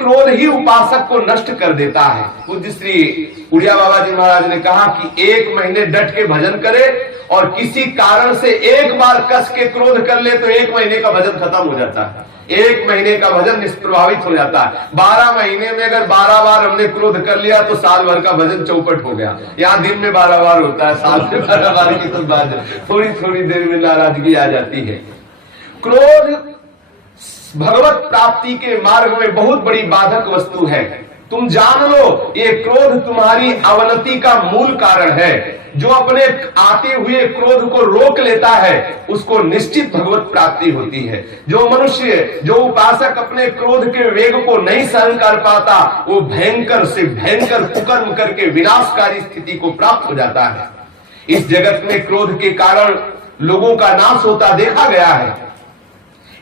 क्रोध ही उपासक को नष्ट कर देता है। पूज्य श्री उड़िया बाबा जी महाराज ने कहा कि 1 महीने डट के भजन करे और किसी कारण से एक बार कस के क्रोध कर ले तो 1 महीने का भजन खत्म हो जाता है, 1 महीने का भजन निष्प्रभावित हो जाता है। 12 महीने में अगर 12 बार हमने क्रोध कर लिया तो साल भर का भजन चौपट हो गया। यहाँ दिन में 12 बार होता है, साल में 12 बार की तो बात थोड़ी थोड़ी देर में नाराजगी आ जाती है। क्रोध भगवत प्राप्ति के मार्ग में बहुत बड़ी बाधक वस्तु है। तुम जान लो ये क्रोध तुम्हारी अवनति का मूल कारण है। जो अपने आते हुए क्रोध को रोक लेता है उसको निश्चित भगवत प्राप्ति होती है। जो मनुष्य, जो उपासक अपने क्रोध के वेग को नहीं सहन कर पाता वो भयंकर से भयंकर कुकर्म करके विनाशकारी स्थिति को प्राप्त हो जाता है। इस जगत में क्रोध के कारण लोगों का नाश होता देखा गया है।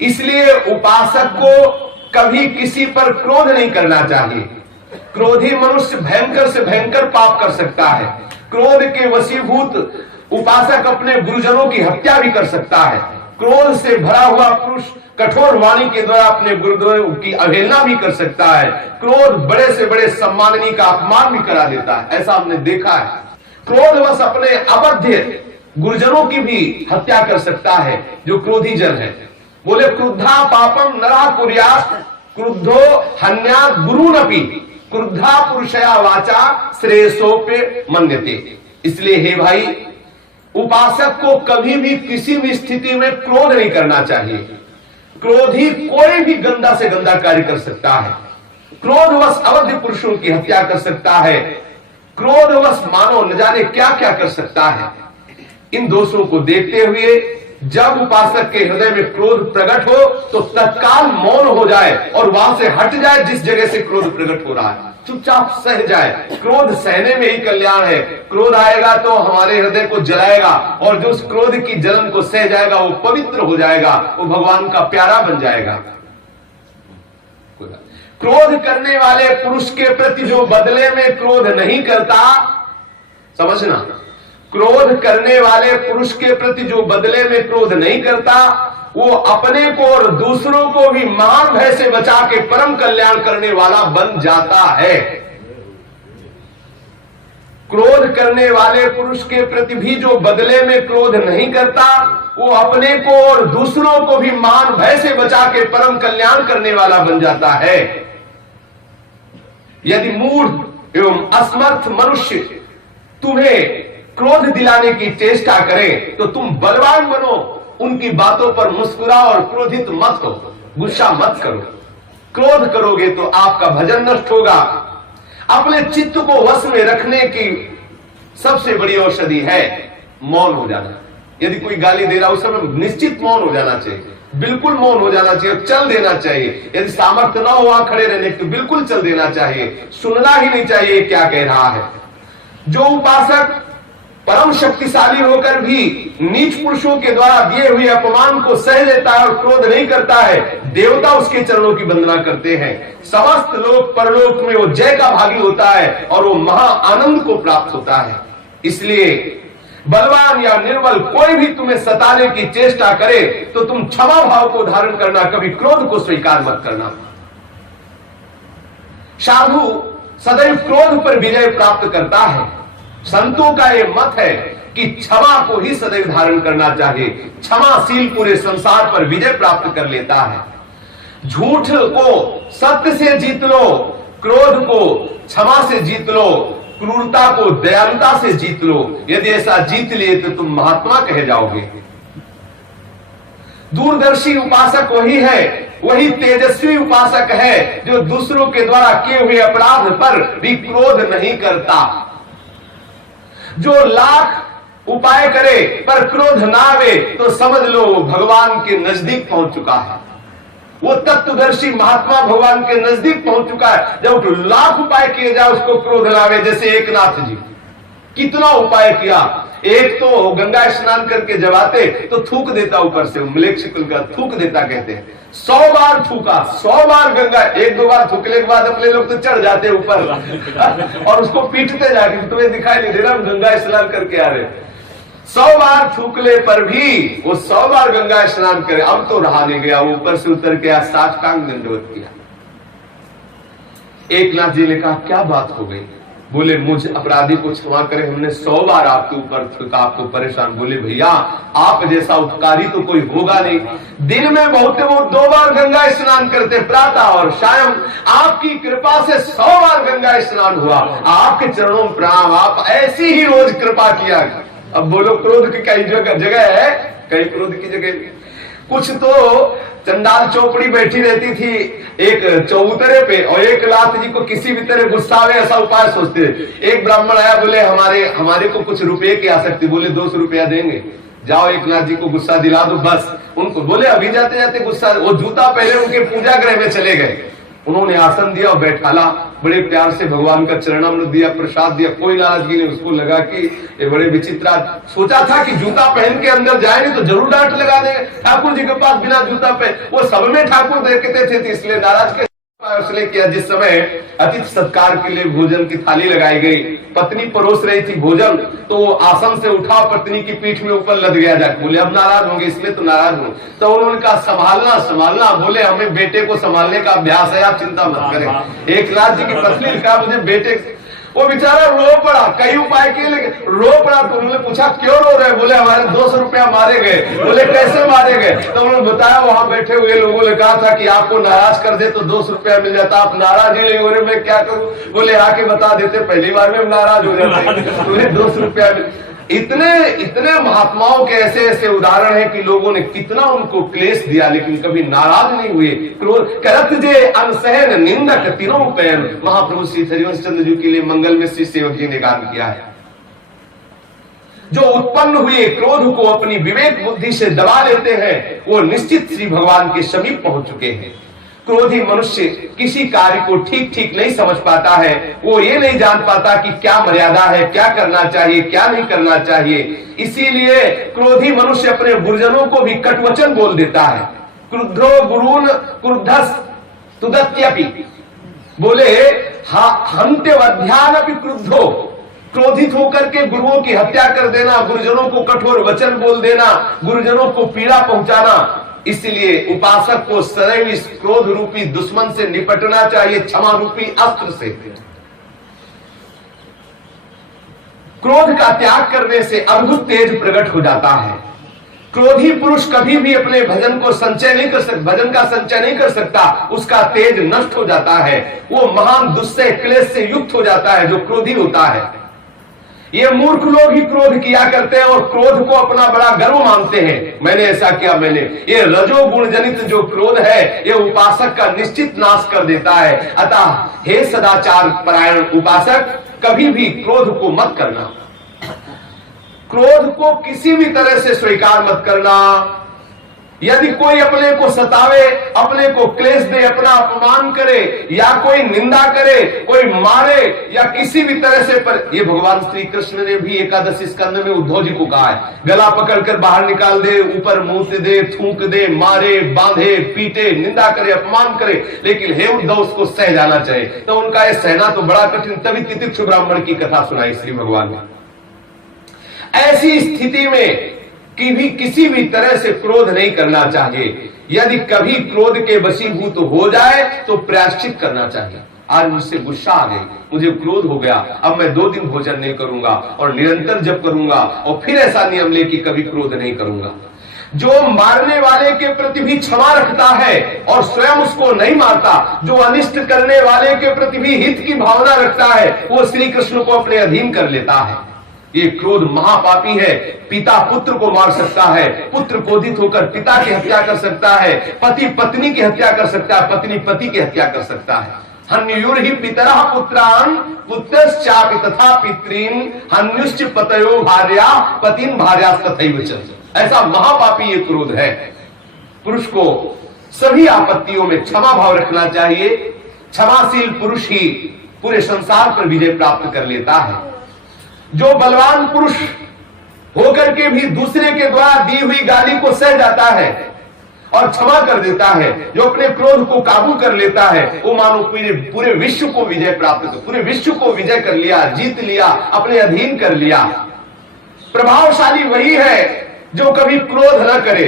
इसलिए उपासक को कभी किसी पर क्रोध नहीं करना चाहिए। क्रोधी मनुष्य भयंकर से भयंकर पाप कर सकता है। क्रोध के वशीभूत उपासक अपने गुरुजनों की हत्या भी कर सकता है। क्रोध से भरा हुआ पुरुष कठोर वाणी के द्वारा अपने गुरुजनों की अवहेलना भी कर सकता है। क्रोध बड़े से बड़े सम्माननीय का अपमान भी करा देता है, ऐसा हमने देखा है। क्रोधवश अपने अबध्य गुरुजनों की भी हत्या कर सकता है जो क्रोधी जन है। बोले क्रुद्धा पापम नरः कुर्यात् क्रुद्धो हन्यात् गुरूनपि क्रुद्धा पुरुषया वाचा श्रेयसोप्य मन्यते। इसलिए हे भाई, उपासक को कभी भी किसी भी स्थिति में क्रोध नहीं करना चाहिए। क्रोधी कोई भी गंदा से गंदा कार्य कर सकता है। क्रोधवश अवध्य पुरुषों की हत्या कर सकता है। क्रोधवश मानो न जाने क्या क्या कर सकता है। इन दोषों को देखते हुए जब उपासक के हृदय में क्रोध प्रकट हो तो तत्काल मौन हो जाए और वहां से हट जाए जिस जगह से क्रोध प्रकट हो रहा है, चुपचाप सह जाए। क्रोध सहने में ही कल्याण है। क्रोध आएगा तो हमारे हृदय को जलाएगा और जो उस क्रोध की जलन को सह जाएगा वो पवित्र हो जाएगा, वो भगवान का प्यारा बन जाएगा। क्रोध करने वाले पुरुष के प्रति जो बदले में क्रोध नहीं करता, समझना, क्रोध करने वाले पुरुष के प्रति जो बदले में क्रोध नहीं करता वो अपने को और दूसरों को भी महान भय से बचा के परम कल्याण करने वाला बन जाता है। क्रोध करने वाले पुरुष के प्रति भी जो बदले में क्रोध नहीं करता वो अपने को और दूसरों को भी महान भय से बचा के परम कल्याण करने वाला बन जाता है। यदि मूढ़ एवं असमर्थ मनुष्य तुम्हें क्रोध दिलाने की चेष्टा करें तो तुम बलवान बनो, उनकी बातों पर मुस्कुराओ और क्रोधित मत हो, गुस्सा मत करो। क्रोध करोगे तो आपका भजन नष्ट होगा। अपने चित्त को वश में रखने की सबसे बड़ी औषधि है मौन हो जाना। यदि कोई गाली दे रहा उस समय निश्चित मौन हो जाना चाहिए, बिल्कुल मौन हो जाना चाहिए, चल देना चाहिए। यदि सामर्थ्य ना हो वहां खड़े रहने तो बिल्कुल चल देना चाहिए, सुनना ही नहीं चाहिए क्या कह रहा है। जो उपासक परम शक्तिशाली होकर भी नीच पुरुषों के द्वारा दिए हुए अपमान को सह लेता है और क्रोध नहीं करता है, देवता उसके चरणों की वंदना करते हैं। समस्त लोक परलोक में वो जय का भागी होता है और वो महा आनंद को प्राप्त होता है। इसलिए बलवान या निर्बल कोई भी तुम्हें सताने की चेष्टा करे तो तुम क्षमा भाव को धारण करना, कभी क्रोध को स्वीकार मत करना। साधु सदैव क्रोध पर विजय प्राप्त करता है। संतों का यह मत है कि क्षमा को ही सदैव धारण करना चाहिए। क्षमाशील पूरे संसार पर विजय प्राप्त कर लेता है। झूठ को सत्य से जीत लो, क्रोध को क्षमा से जीत लो, क्रूरता को दयालुता से जीत लो। यदि ऐसा जीत लिए तो तुम महात्मा कहे जाओगे। दूरदर्शी उपासक वही है, वही तेजस्वी उपासक है जो दूसरों के द्वारा किए हुए अपराध पर भी क्रोध नहीं करता। जो लाख उपाय करे पर क्रोध ना आवे तो समझ लो भगवान के नजदीक पहुंच चुका है। वो तत्वदर्शी महात्मा भगवान के नजदीक पहुंच चुका है। जब लाख उपाय किए जाए उसको क्रोध ना आवे। जैसे एकनाथ जी कितना उपाय किया, एक तो गंगा स्नान करके जब आते तो थूक देता ऊपर से, मलेक्ष कुल का थूक देता कहते हैं। 100 बार थूका, 100 बार गंगा, 1-2 बार थूकने के बाद अपने लोग तो चढ़ जाते ऊपर और उसको पीटते जाके, तुम्हें दिखाई नहीं दे रहा हम गंगा स्नान करके आ रहे। 100 बार थूकले पर भी वो 100 बार गंगा स्नान करे, अब तो रहा नहीं गया। वो ऊपर से उतर के साष्टांग दंडवत किया। एकनाथ जी ने कहा क्या बात हो गई? बोले मुझ अपराधी को क्षमा करें, हमने 100 बार आपके ऊपर थका, आपको परेशान। बोले भैया आप जैसा उपकारी तो कोई होगा नहीं। दिन में बहुत 2 बार गंगा स्नान करते, प्रातः और शाम। आपकी कृपा से 100 बार गंगा स्नान हुआ। आपके चरणों में प्रणाम, आप ऐसी ही रोज कृपा किया। अब बोलो क्रोध की कई जगह है, कई क्रोध की जगह। कुछ तो चंडाल चौपड़ी बैठी रहती थी एक चौतरे पे, और एक लात जी को किसी भी तरह गुस्सा आवे ऐसा उपाय सोचते। एक ब्राह्मण आया, बोले हमारे को कुछ रुपए की आसक्ति। बोले 200 रुपया देंगे, जाओ एक नाथ जी को गुस्सा दिला दो बस उनको। बोले अभी जाते जाते गुस्सा, वो जूता पहले उनके पूजा गृह में चले गए। उन्होंने आसन दिया और बैठाला, बड़े प्यार से भगवान का चरणामृत दिया, प्रसाद दिया, कोई नाराजगी नहीं। उसको लगा कि ये बड़े विचित्र, सोचा था कि जूता पहन के अंदर जाए नहीं तो जरूर डांट लगा देंगे। ठाकुर जी के पास बिना जूता पहन, वो सब में ठाकुर देखते थे, इसलिए नाराज के उसने किया। जिस समय अतिथि सत्कार के लिए भोजन की थाली लगाई गई, पत्नी परोस रही थी भोजन, तो वो आसन से उठा, पत्नी की पीठ में ऊपर लद गया जाके। बोले अब नाराज होंगे, इसमें तो नाराज हो। तो उन्होंने कहा संभालना संभालना। बोले हमें बेटे को संभालने का अभ्यास है, आप चिंता मत करें। एकनाथ जी की पत्नी ने कहा मुझे बेटे, वो बेचारा रो पड़ा, कई उपाय किए लेकिन रो पड़ा। तो उन्होंने पूछा क्यों रो रहे? बोले हमारे 200 रुपया मारे गए। बोले कैसे मारे गए? तो उन्होंने बताया वहां बैठे हुए लोगों ने कहा था कि आपको नाराज कर दे तो 200 रुपया मिल जाता, आप नाराज ही नहीं हो रहे, मैं क्या करूं? बोले आके बता देते, पहली बार में नाराज हो जाते। उन्हें 200 रुपया मिल। इतने महात्माओं के ऐसे ऐसे उदाहरण है कि लोगों ने कितना उनको क्लेश दिया लेकिन कभी नाराज नहीं हुए। क्रोध करत जे अनसहन निंदक तीनों पैन। महाप्रभु श्री हरिवंश चंद्र जी के लिए मंगल में श्री सेवक जी ने गान किया है। जो उत्पन्न हुए क्रोध को अपनी विवेक बुद्धि से दबा लेते हैं वो निश्चित श्री भगवान के समीप पहुंच चुके हैं। क्रोधी मनुष्य किसी कार्य को ठीक ठीक नहीं समझ पाता है, वो ये नहीं जान पाता कि क्या मर्यादा है, क्या करना चाहिए, क्या नहीं करना चाहिए। इसीलिए क्रोधी मनुष्य अपने गुरुजनों को भी कटवचन बोल देता है। क्रुद्धो गुरून क्रुद्धस तुदत्यपि। बोले हंत्यवध्यानपि क्रुद्धो, क्रोधित होकर के गुरुओं की हत्या कर देना, गुरुजनों को कठोर वचन बोल देना, गुरुजनों को पीड़ा पहुंचाना। इसलिए उपासक को सदैव इस क्रोध रूपी दुश्मन से निपटना चाहिए, क्षमा रूपी अस्त्र से। क्रोध का त्याग करने से अद्भुत तेज प्रकट हो जाता है। क्रोधी पुरुष कभी भी अपने भजन को संचय नहीं कर सकता, भजन का संचय नहीं कर सकता, उसका तेज नष्ट हो जाता है, वो महान दुस्सह क्लेश से युक्त हो जाता है जो क्रोधी होता है। ये मूर्ख लोग ही क्रोध किया करते हैं और क्रोध को अपना बड़ा गर्व मानते हैं, मैंने ऐसा किया, मैंने। ये रजोगुण जनित जो क्रोध है ये उपासक का निश्चित नाश कर देता है। अतः हे सदाचार परायण उपासक, कभी भी क्रोध को मत करना, क्रोध को किसी भी तरह से स्वीकार मत करना। यदि कोई अपने को सतावे, अपने को क्लेश दे, अपना अपमान करे या कोई निंदा करे, कोई मारे या किसी भी तरह से ये भगवान श्री कृष्ण ने भी एकादशी स्कंद में उद्धव जी को कहा है, गला पकड़कर बाहर निकाल दे, ऊपर मूत दे, थूक दे, मारे, बांधे, पीटे, निंदा करे, अपमान करे, लेकिन हे उद्धव उसको सह जाना चाहिए। तो उनका यह सहना तो बड़ा कठिन। तभी तितिक्षु ब्राह्मण की कथा सुनाई श्री भगवान ने। ऐसी स्थिति में किसी भी तरह से क्रोध नहीं करना चाहिए। यदि कभी क्रोध के वशीभूत हो जाए तो प्रायश्चित करना चाहिए। आज मुझसे गुस्सा आ गई, मुझे क्रोध हो गया, अब मैं 2 दिन भोजन नहीं करूंगा और निरंतर जप करूंगा और फिर ऐसा नियम ले कि कभी क्रोध नहीं करूंगा। जो मारने वाले के प्रति भी क्षमा रखता है और स्वयं उसको नहीं मारता, जो अनिष्ट करने वाले के प्रति भी हित की भावना रखता है, वो श्री कृष्ण को अपने अधीन कर लेता है। ये क्रोध महापापी है। पिता पुत्र को मार सकता है, पुत्र क्रोधित होकर पिता की हत्या कर सकता है, पति पत्नी की हत्या कर सकता है, पत्नी पति की हत्या कर सकता है। हन्युर्हि पितरः पुत्रान् पुत्रश्चापि तथा पितॄन् हन्युश्च पतयो भार्या पतिन भार्यास्तथैव च। ऐसा महापापी ये क्रोध है। पुरुष को सभी आपत्तियों में क्षमा भाव रखना चाहिए। क्षमाशील पुरुष ही पूरे संसार पर विजय प्राप्त कर लेता है। जो बलवान पुरुष होकर के भी दूसरे के द्वारा दी हुई गाली को सह जाता है और क्षमा कर देता है, जो अपने क्रोध को काबू कर लेता है, वो मानो पूरे विश्व को विजय प्राप्त कर, पूरे विश्व को विजय कर लिया, जीत लिया, अपने अधीन कर लिया। प्रभावशाली वही है जो कभी क्रोध न करे।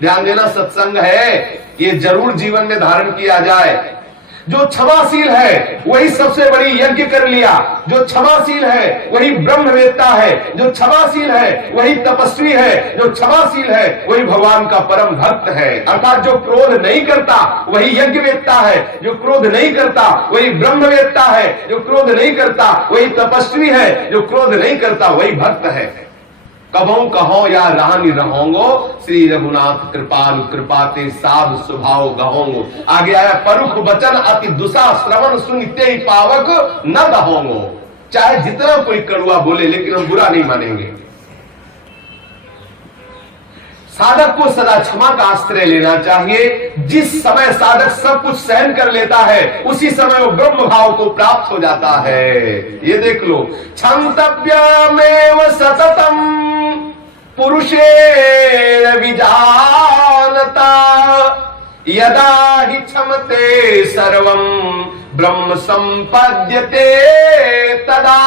ध्यान देना, सत्संग है ये जरूर जीवन में धारण किया जाए। जो क्षमाशील है वही सबसे बड़ी यज्ञ कर लिया, जो क्षमाशील है वही ब्रह्मवेत्ता है, जो क्षमाशील है वही तपस्वी है, जो क्षमाशील है वही भगवान का परम भक्त है। अर्थात जो क्रोध नहीं करता वही यज्ञवेत्ता है, जो क्रोध नहीं करता वही ब्रह्मवेत्ता है, जो क्रोध नहीं करता वही तपस्वी है, जो क्रोध नहीं करता वही भक्त है। कबहू कहो या रानी रहोंगो, श्री रघुनाथ कृपालु कृपाते साधु स्वभाव गहोंगो। आगे आया परुख वचन अति दुसा श्रवण सुनते ही पावक न दहोंगो। चाहे जितना कोई कड़ुआ बोले लेकिन हम बुरा नहीं मानेंगे। साधक को सदा क्षमा का आश्रय लेना चाहिए। जिस समय साधक सब कुछ सहन कर लेता है उसी समय वो ब्रह्म भाव को प्राप्त हो जाता है। ये देख लो, क्षंतव्यमेव सततम पुरुषेण विजानता, यदा हि क्षमते सर्वं ब्रह्म संपद्यते तदा।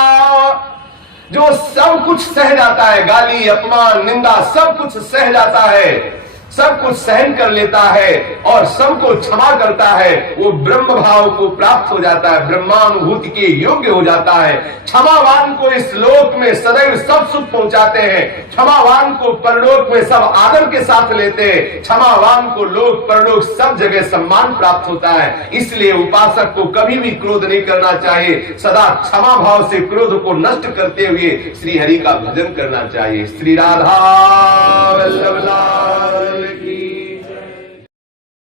जो सब कुछ सह जाता है, गाली अपमान निंदा सब कुछ सह जाता है, सब कुछ सहन कर लेता है और सबको क्षमा करता है, वो ब्रह्म भाव को प्राप्त हो जाता है, ब्रह्मानुभूति के योग्य हो जाता है। क्षमावान को इस लोक में सदैव सब सुख पहुंचाते हैं, क्षमावान को परलोक में सब आदर के साथ लेते हैं, क्षमावान को लोक परलोक सब जगह सम्मान प्राप्त होता है। इसलिए उपासक को कभी भी क्रोध नहीं करना चाहिए, सदा क्षमा भाव से क्रोध को नष्ट करते हुए श्री हरि का भजन करना चाहिए। श्री राधा वल्लभ लाल